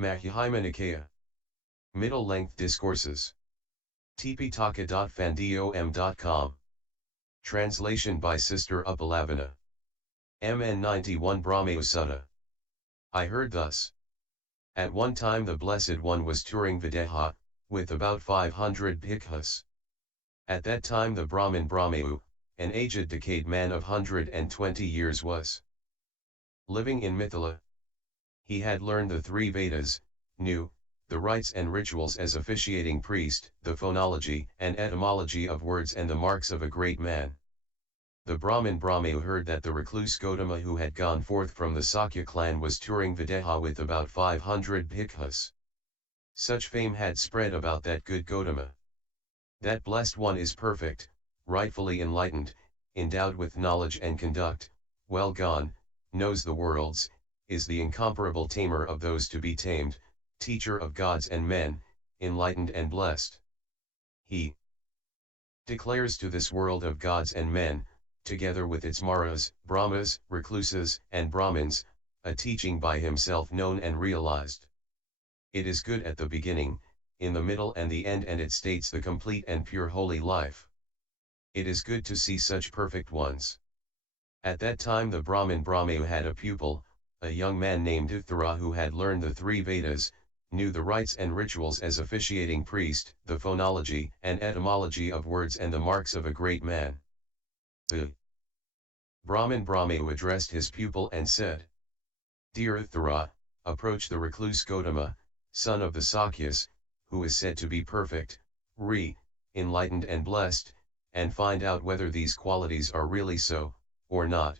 Madhyama Nikaya. Middle-length discourses. tptaka.fandom.com. Translation by Sister Upalavanna. MN 91 Brahmayu Sutta. I heard thus. At one time the Blessed One was touring Videha, with about 500 bhikkhus. At that time the Brahmin Brahmàyu, an aged decayed man of 120 years was living in Mithila. He had learned the three Vedas, knew the rites and rituals as officiating priest, the phonology and etymology of words and the marks of a great man. The Brahmin Brahmàyu heard that the recluse Gotama who had gone forth from the Sakya clan was touring Videha with about 500 bhikkhus. Such fame had spread about that good Gotama. That blessed one is perfect, rightfully enlightened, endowed with knowledge and conduct, well gone, knows the worlds, is the incomparable tamer of those to be tamed, teacher of gods and men, enlightened and blessed. He declares to this world of gods and men, together with its Maras, Brahmas, recluses, and Brahmins, a teaching by himself known and realized. It is good at the beginning, in the middle and the end, and it states the complete and pure holy life. It is good to see such perfect ones. At that time the Brahmin Brahmàyu had a pupil, a young man named Uttara who had learned the three Vedas, knew the rites and rituals as officiating priest, the phonology and etymology of words and the marks of a great man. The Brahmin Brahmàyu addressed his pupil and said, Dear Uttara, approach the recluse Gotama, son of the Sakyas, who is said to be perfect, enlightened and blessed, and find out whether these qualities are really so, or not.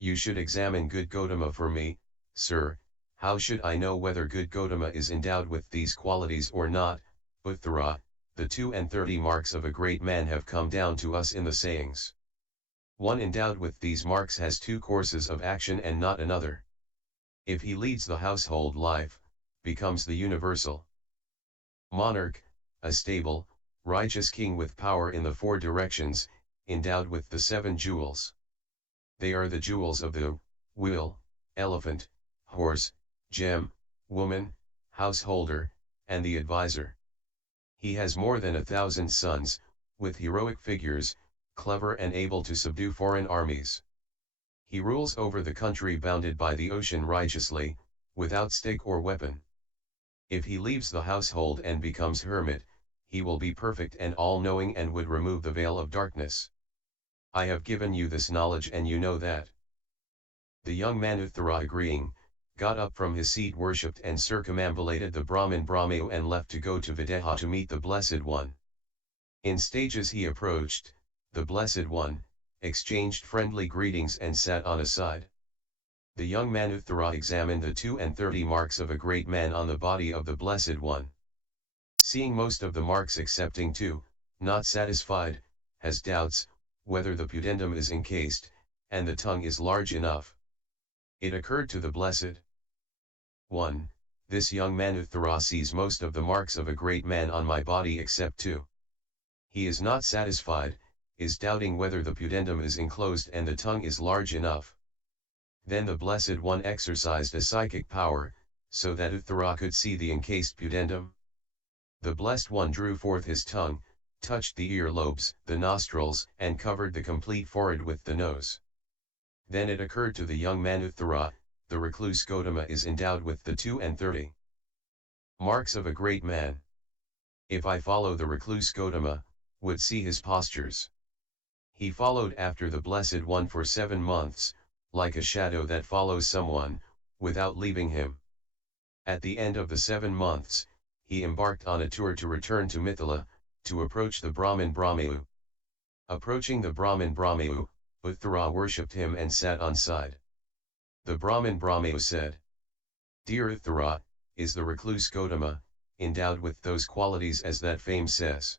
You should examine good Gotama for me, sir. How should I know whether good Gotama is endowed with these qualities or not? Uttara, the 32 marks of a great man have come down to us in the sayings. One endowed with these marks has two courses of action and not another. If he leads the household life, becomes the universal monarch, a stable, righteous king with power in the four directions, endowed with the 7 jewels. They are the jewels of the wheel, elephant, horse, gem, woman, householder, and the advisor. He has more than 1,000 sons, with heroic figures, clever and able to subdue foreign armies. He rules over the country bounded by the ocean righteously, without stick or weapon. If he leaves the household and becomes hermit, he will be perfect and all-knowing and would remove the veil of darkness. I have given you this knowledge and you know that. The young man Uttara agreeing, got up from his seat, worshipped and circumambulated the Brahmin Brahmàyu and left to go to Videha to meet the Blessed One. In stages he approached the Blessed One, exchanged friendly greetings and sat on a side. The young man Uttara examined the 32 marks of a great man on the body of the Blessed One. Seeing most of the marks excepting 2, not satisfied, has doubts, whether the pudendum is encased, and the tongue is large enough. It occurred to the Blessed One, this young man Uttara sees most of the marks of a great man on my body except 2. He is not satisfied, is doubting whether the pudendum is enclosed and the tongue is large enough. Then the Blessed One exercised a psychic power, so that Uttara could see the encased pudendum. The Blessed One drew forth his tongue, touched the ear lobes, the nostrils, and covered the complete forehead with the nose. Then it occurred to the young man Uttara, the recluse Gotama is endowed with the 32 marks of a great man. If I follow the recluse Gotama, would see his postures. He followed after the Blessed One for 7 months, like a shadow that follows someone, without leaving him. At the end of the 7 months, he embarked on a tour to return to Mithila, to approach the Brahmin Brahmàyu. Approaching the Brahmin Brahmàyu, Uttara worshipped him and sat on side. The Brahmin Brahmàyu said, Dear Uttara, is the recluse Gotama, endowed with those qualities as that fame says?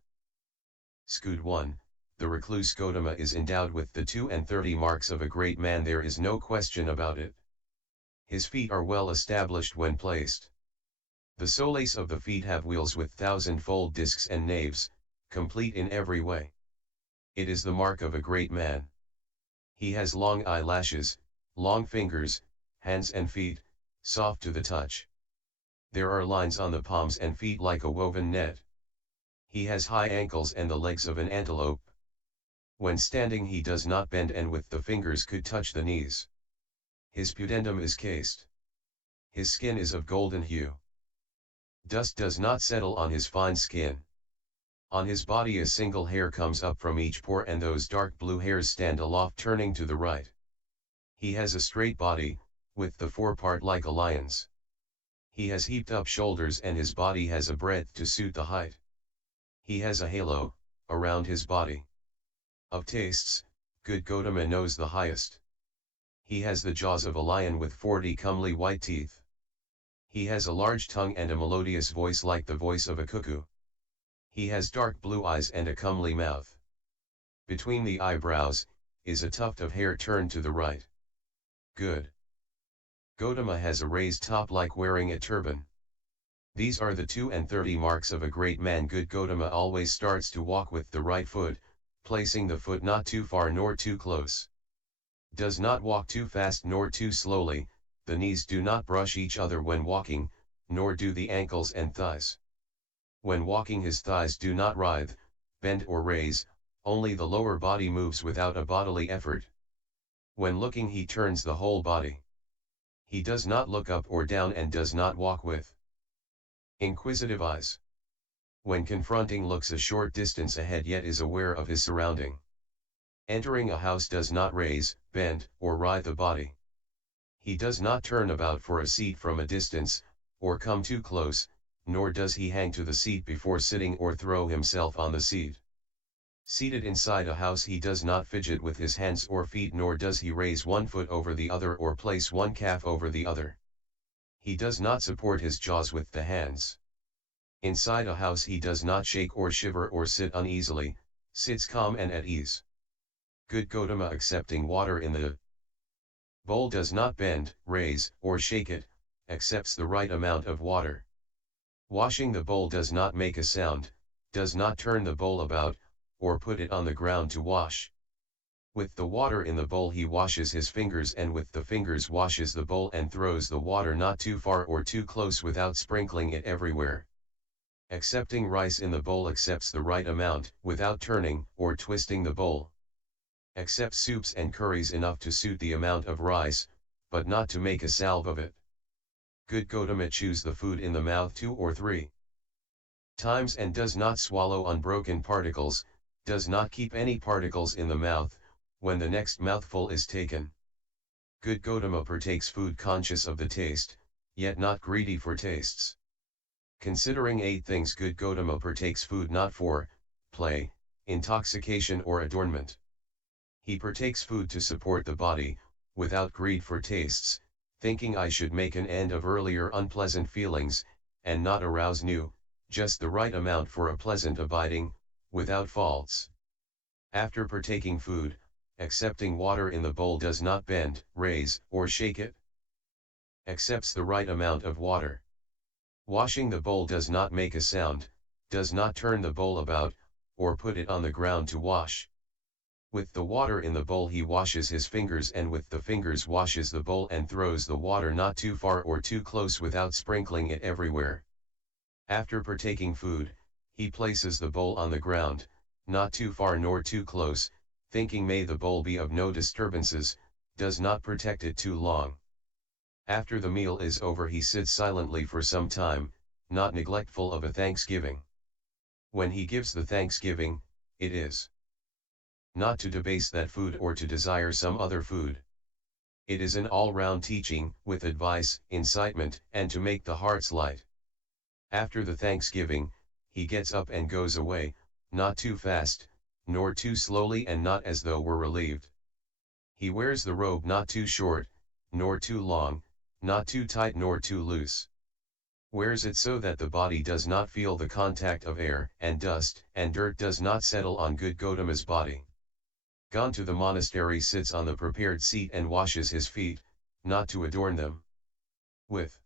Scud 1. The recluse Gotama is endowed with the 32 marks of a great man, there is no question about it. His feet are well established when placed. The soles of the feet have wheels with 1,000-fold discs and naves, complete in every way. It is the mark of a great man. He has long eyelashes, long fingers, hands and feet, soft to the touch. There are lines on the palms and feet like a woven net. He has high ankles and the legs of an antelope. When standing he does not bend and with the fingers could touch the knees. His pudendum is cased. His skin is of golden hue. Dust does not settle on his fine skin. On his body a single hair comes up from each pore and those dark blue hairs stand aloft turning to the right. He has a straight body, with the forepart like a lion's. He has heaped up shoulders and his body has a breadth to suit the height. He has a halo, around his body. Of tastes, good Gotama knows the highest. He has the jaws of a lion with 40 comely white teeth. He has a large tongue and a melodious voice like the voice of a cuckoo. He has dark blue eyes and a comely mouth. Between the eyebrows, is a tuft of hair turned to the right. Good Gotama has a raised top like wearing a turban. These are the 32 marks of a great man. Good Gotama always starts to walk with the right foot, placing the foot not too far nor too close. Does not walk too fast nor too slowly, the knees do not brush each other when walking, nor do the ankles and thighs. When walking his thighs do not writhe, bend or raise, only the lower body moves without a bodily effort. When looking he turns the whole body. He does not look up or down and does not walk with inquisitive eyes. When confronting looks a short distance ahead yet is aware of his surrounding. Entering a house does not raise, bend, or writhe the body. He does not turn about for a seat from a distance, or come too close, nor does he hang to the seat before sitting or throw himself on the seat. Seated inside a house he does not fidget with his hands or feet nor does he raise one foot over the other or place one calf over the other. He does not support his jaws with the hands. Inside a house he does not shake or shiver or sit uneasily, sits calm and at ease. Good Gotama accepting water in the bowl does not bend, raise, or shake it, accepts the right amount of water. Washing the bowl does not make a sound, does not turn the bowl about, or put it on the ground to wash. With the water in the bowl he washes his fingers and with the fingers washes the bowl and throws the water not too far or too close without sprinkling it everywhere. Accepting rice in the bowl accepts the right amount, without turning, or twisting the bowl. Accepts soups and curries enough to suit the amount of rice, but not to make a salve of it. Good Gotama chews the food in the mouth 2 or 3 times and does not swallow unbroken particles, does not keep any particles in the mouth, when the next mouthful is taken. Good Gotama partakes food conscious of the taste, yet not greedy for tastes. Considering 8 things good Gotama partakes food not for play, intoxication or adornment. He partakes food to support the body, without greed for tastes, thinking I should make an end of earlier unpleasant feelings, and not arouse new, just the right amount for a pleasant abiding, without faults. After partaking food, accepting water in the bowl does not bend, raise, or shake it. Accepts the right amount of water. Washing the bowl does not make a sound, does not turn the bowl about, or put it on the ground to wash. With the water in the bowl he washes his fingers and with the fingers washes the bowl and throws the water not too far or too close without sprinkling it everywhere. After partaking food, he places the bowl on the ground, not too far nor too close, thinking may the bowl be of no disturbances, does not protect it too long. After the meal is over he sits silently for some time, not neglectful of a thanksgiving. When he gives the thanksgiving, it is not to debase that food or to desire some other food. It is an all-round teaching, with advice, incitement, and to make the hearts light. After the thanksgiving, he gets up and goes away, not too fast, nor too slowly and not as though were relieved. He wears the robe not too short, nor too long, not too tight nor too loose. Wears it so that the body does not feel the contact of air, and dust, and dirt does not settle on good Gotama's body. Gone to the monastery sits on the prepared seat and washes his feet, not to adorn them. With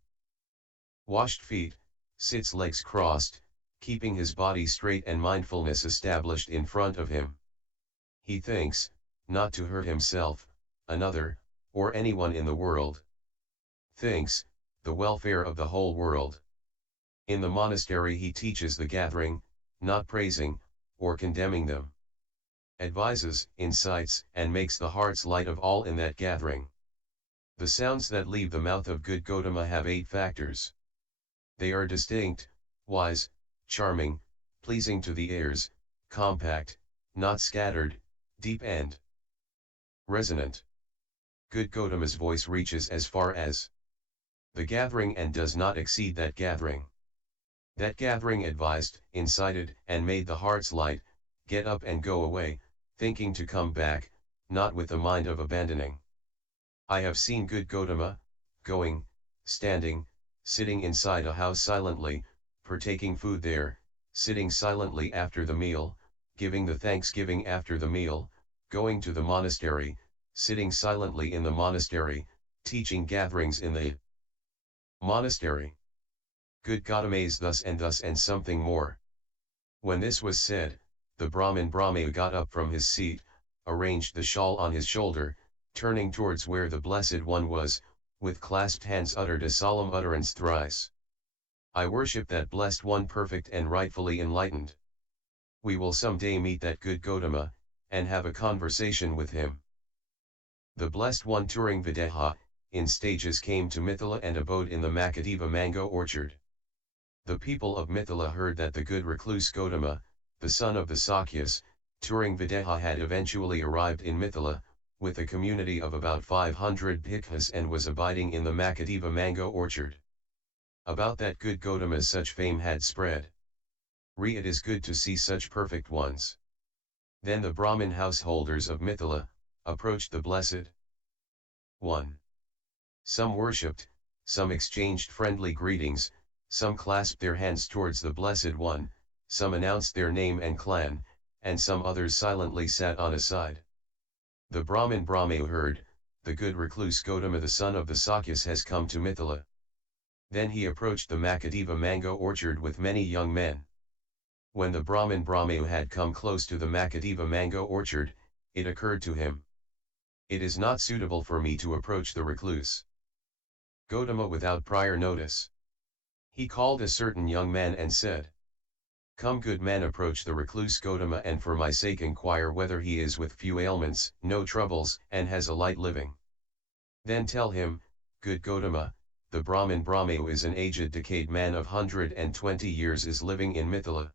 washed feet, sits legs crossed, keeping his body straight and mindfulness established in front of him. He thinks, not to hurt himself, another, or anyone in the world. Thinks, the welfare of the whole world. In the monastery he teaches the gathering, not praising, or condemning them. Advises, incites, and makes the hearts light of all in that gathering. The sounds that leave the mouth of good Gotama have 8 factors. They are distinct, wise, charming, pleasing to the ears, compact, not scattered, deep and resonant. Good Gotama's voice reaches as far as the gathering and does not exceed that gathering. That gathering advised, incited, and made the hearts light, get up and go away, thinking to come back, not with the mind of abandoning. I have seen good Gotama, going, standing, sitting inside a house silently, partaking food there, sitting silently after the meal, giving the thanksgiving after the meal, going to the monastery, sitting silently in the monastery, teaching gatherings in the monastery. Good Gotama's thus and something more. When this was said, the Brahmin Brahmàyu got up from his seat, arranged the shawl on his shoulder, turning towards where the Blessed One was, with clasped hands uttered a solemn utterance thrice. I worship that Blessed One perfect and rightfully enlightened. We will some day meet that good Gotama, and have a conversation with him. The Blessed One touring Videha, in stages came to Mithila and abode in the Makadeva mango orchard. The people of Mithila heard that the good recluse Gotama, the son of the Sakyas, touring Videha had eventually arrived in Mithila, with a community of about 500 bhikkhus and was abiding in the Makadeva mango orchard. About that good Gotama such fame had spread. It is good to see such perfect ones. Then the Brahmin householders of Mithila approached the Blessed One. Some worshipped, some exchanged friendly greetings, some clasped their hands towards the Blessed One, some announced their name and clan, and some others silently sat on a side. The Brahmin Brahmàyu heard, the good recluse Gotama the son of the Sakyas has come to Mithila. Then he approached the Makadeva mango orchard with many young men. When the Brahmin Brahmàyu had come close to the Makadeva mango orchard, it occurred to him, it is not suitable for me to approach the recluse Gotama without prior notice. He called a certain young man and said, Come good man, approach the recluse Gotama and for my sake inquire whether he is with few ailments, no troubles, and has a light living. Then tell him, good Gotama, the Brahmin Brahmàyu is an aged decayed man of 120 years is living in Mithila.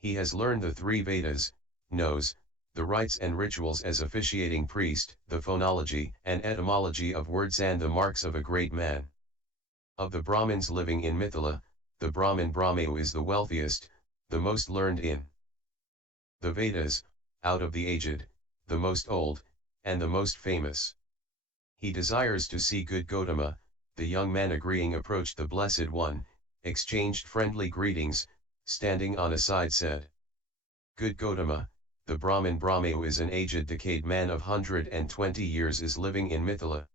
He has learned the 3 Vedas, knows the rites and rituals as officiating priest, the phonology and etymology of words and the marks of a great man. Of the Brahmins living in Mithila, the Brahmin Brahmàyu is the wealthiest, the most learned in the Vedas, out of the aged, the most old, and the most famous. He desires to see good Gotama. The young man agreeing approached the Blessed One, exchanged friendly greetings, standing on a side said, Good Gotama, the Brahmin Brahmàyu is an aged decayed man of 120 years is living in Mithila.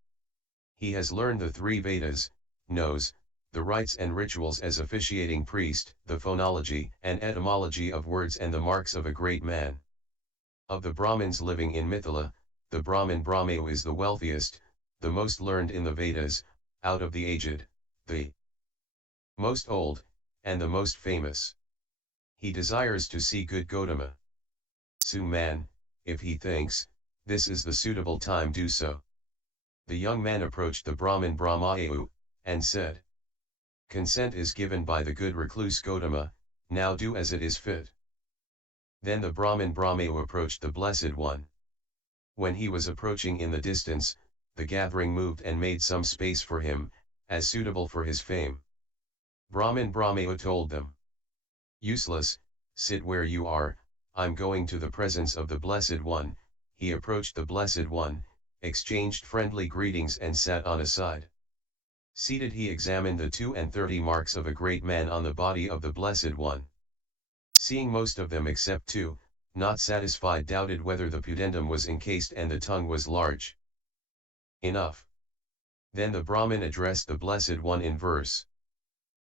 He has learned the 3 Vedas, knows the rites and rituals as officiating priest, the phonology and etymology of words and the marks of a great man. Of the Brahmins living in Mithila, the Brahmin Brahmàyu is the wealthiest, the most learned in the Vedas, out of the aged, the most old, and the most famous. He desires to see good Gotama. So man, if he thinks, this is the suitable time, do so. The young man approached the Brahmin Brahmàyu, and said, Consent is given by the good recluse Gotama, now do as it is fit. Then the Brahmin Brahmàyu approached the Blessed One. When he was approaching in the distance, the gathering moved and made some space for him, as suitable for his fame. Brahmin Brahmàyu told them, Useless, sit where you are, I'm going to the presence of the Blessed One. He approached the Blessed One, exchanged friendly greetings and sat on a side. Seated he examined the 32 marks of a great man on the body of the Blessed One. Seeing most of them except 2, not satisfied doubted whether the pudendum was encased and the tongue was large enough. Then the Brahmin addressed the Blessed One in verse.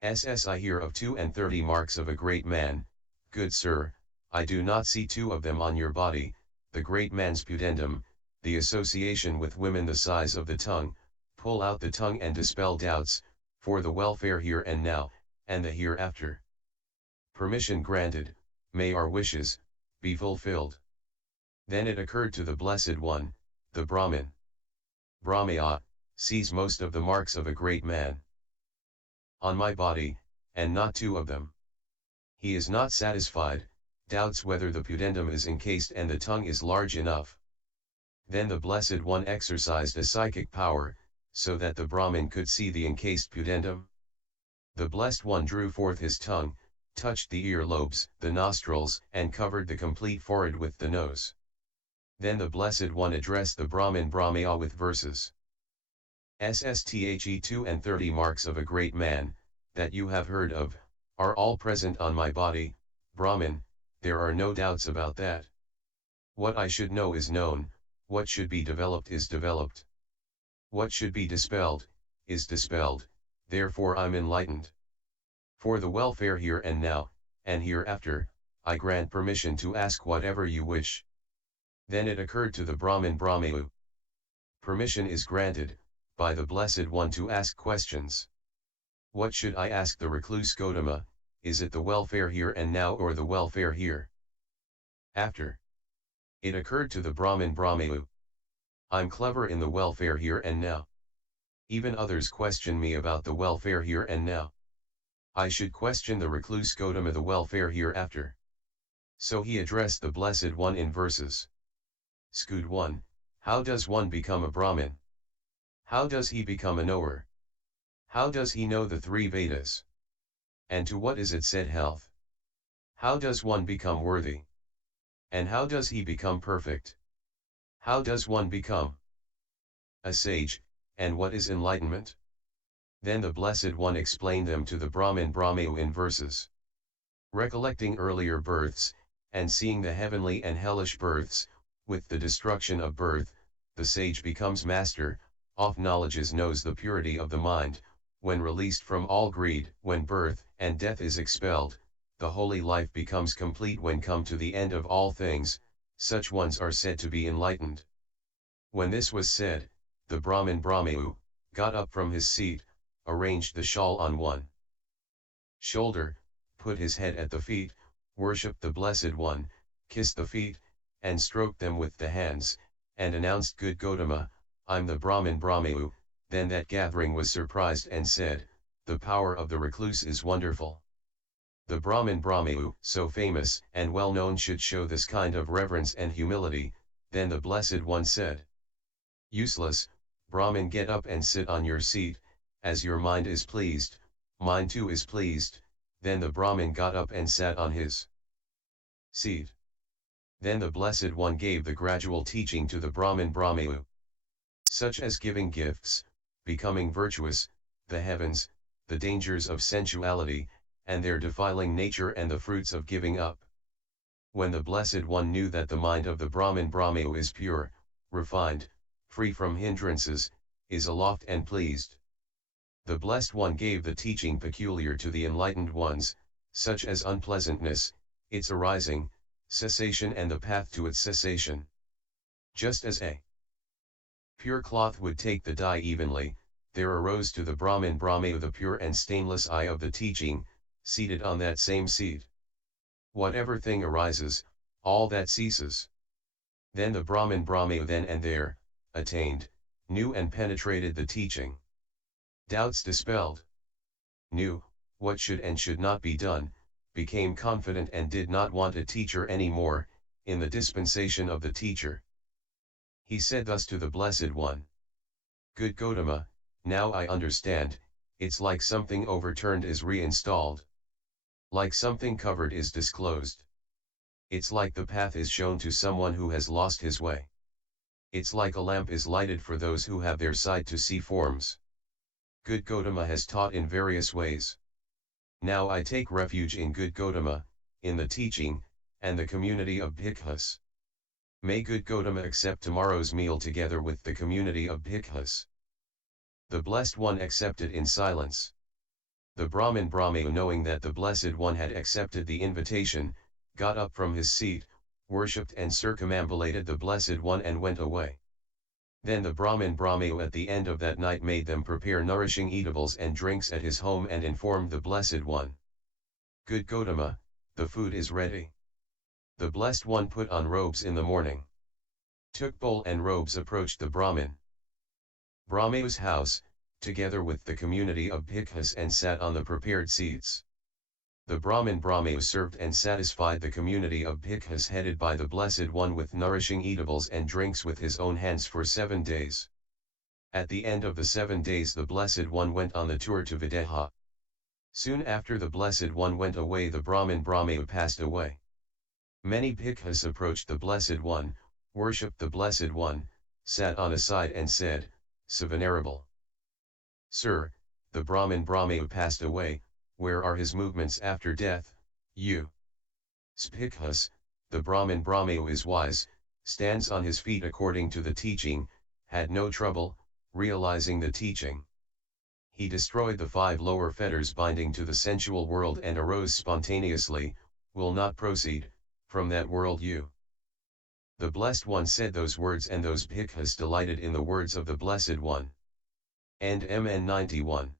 I hear of 32 marks of a great man, good sir, I do not see 2 of them on your body, the great man's pudendum, the association with women, the size of the tongue, pull out the tongue and dispel doubts, for the welfare here and now, and the hereafter. Permission granted, may our wishes be fulfilled. Then it occurred to the Blessed One, the Brahmin Brahmàyu, sees most of the marks of a great man on my body, and not two of them. He is not satisfied, doubts whether the pudendum is encased and the tongue is large enough. Then the Blessed One exercised a psychic power, so that the Brahmin could see the encased pudendum. The Blessed One drew forth his tongue, touched the ear lobes, the nostrils, and covered the complete forehead with the nose. Then the Blessed One addressed the Brahmin Brahmàyu with verses. SSTHE 2 and 30 marks of a great man, that you have heard of, are all present on my body, Brahmin, there are no doubts about that. What I should know is known, what should be developed is developed. What should be dispelled, is dispelled, therefore I'm enlightened. For the welfare here and now, and hereafter, I grant permission to ask whatever you wish. Then it occurred to the Brahmin Brahmàyu. Permission is granted, by the Blessed One to ask questions. What should I ask the recluse Gotama, is it the welfare here and now or the welfare here after? It occurred to the Brahmin Brahmàyu. I'm clever in the welfare here and now. Even others question me about the welfare here and now. I should question the recluse Gotama the welfare hereafter. So he addressed the Blessed One in verses. Scud 1, how does one become a Brahmin? How does he become a knower? How does he know the three Vedas? And to what is it said health? How does one become worthy? And how does he become perfect? How does one become a sage, and what is enlightenment? Then the Blessed One explained them to the Brahmin Brahmàyu in verses. Recollecting earlier births, and seeing the heavenly and hellish births, with the destruction of birth, the sage becomes master, of knowledges knows the purity of the mind, when released from all greed, when birth and death is expelled, the holy life becomes complete when come to the end of all things, such ones are said to be enlightened. When this was said, the Brahmin Brahmàyu got up from his seat, arranged the shawl on one shoulder, put his head at the feet, worshipped the Blessed One, kissed the feet, and stroked them with the hands, and announced, Good Gotama, I'm the Brahmin Brahmàyu. Then that gathering was surprised and said, the power of the recluse is wonderful. The Brahmin Brahmàyu, so famous and well known, should show this kind of reverence and humility. Then the Blessed One said, Useless, Brahmin, get up and sit on your seat, as your mind is pleased, mine too is pleased. Then the Brahmin got up and sat on his seat. Then the Blessed One gave the gradual teaching to the Brahmin Brahmàyu, such as giving gifts, becoming virtuous, the heavens, the dangers of sensuality, and their defiling nature, and the fruits of giving up. When the Blessed One knew that the mind of the Brahmin Brahmàyu is pure, refined, free from hindrances, is aloft and pleased, the Blessed One gave the teaching peculiar to the enlightened ones, such as unpleasantness, its arising, cessation, and the path to its cessation. Just as a pure cloth would take the dye evenly, there arose to the Brahmin Brahmàyu the pure and stainless eye of the teaching, seated on that same seat. Whatever thing arises, all that ceases. Then the Brahmin Brahmàyu then and there, attained, knew and penetrated the teaching. Doubts dispelled. Knew, what should and should not be done, became confident and did not want a teacher any more, in the dispensation of the teacher. He said thus to the Blessed One. Good Gotama, now I understand, it's like something overturned is reinstalled. Like something covered is disclosed. It's like the path is shown to someone who has lost his way. It's like a lamp is lighted for those who have their sight to see forms. Good Gotama has taught in various ways. Now I take refuge in Good Gotama, in the teaching, and the community of bhikkhus. May Good Gotama accept tomorrow's meal together with the community of bhikkhus. The Blessed One accepted in silence. The Brahmin Brahmàyu, knowing that the Blessed One had accepted the invitation, got up from his seat, worshipped and circumambulated the Blessed One and went away. Then the Brahmin Brahmayu at the end of that night made them prepare nourishing eatables and drinks at his home and informed the Blessed One. Good Gotama, the food is ready. The Blessed One put on robes in the morning. Took bowl and robes approached the Brahmin Brahmayu's house, together with the community of bhikkhus and sat on the prepared seats. The Brahmin Brahmayu served and satisfied the community of bhikkhus headed by the Blessed One with nourishing eatables and drinks with his own hands for 7 days. At the end of the 7 days the Blessed One went on the tour to Videha. Soon after the Blessed One went away the Brahmin Brahmayu passed away. Many bhikkhus approached the Blessed One, worshipped the Blessed One, sat on a side and said, "So venerable Sir, the Brahmin Brahmayu passed away, where are his movements after death?" You. Bhikkhus, the Brahmin Brahmayu is wise, stands on his feet according to the teaching, had no trouble, realizing the teaching. He destroyed the 5 lower fetters binding to the sensual world and arose spontaneously, will not proceed, from that world you. The Blessed One said those words and those bhikkhus delighted in the words of the Blessed One. And Mn 91.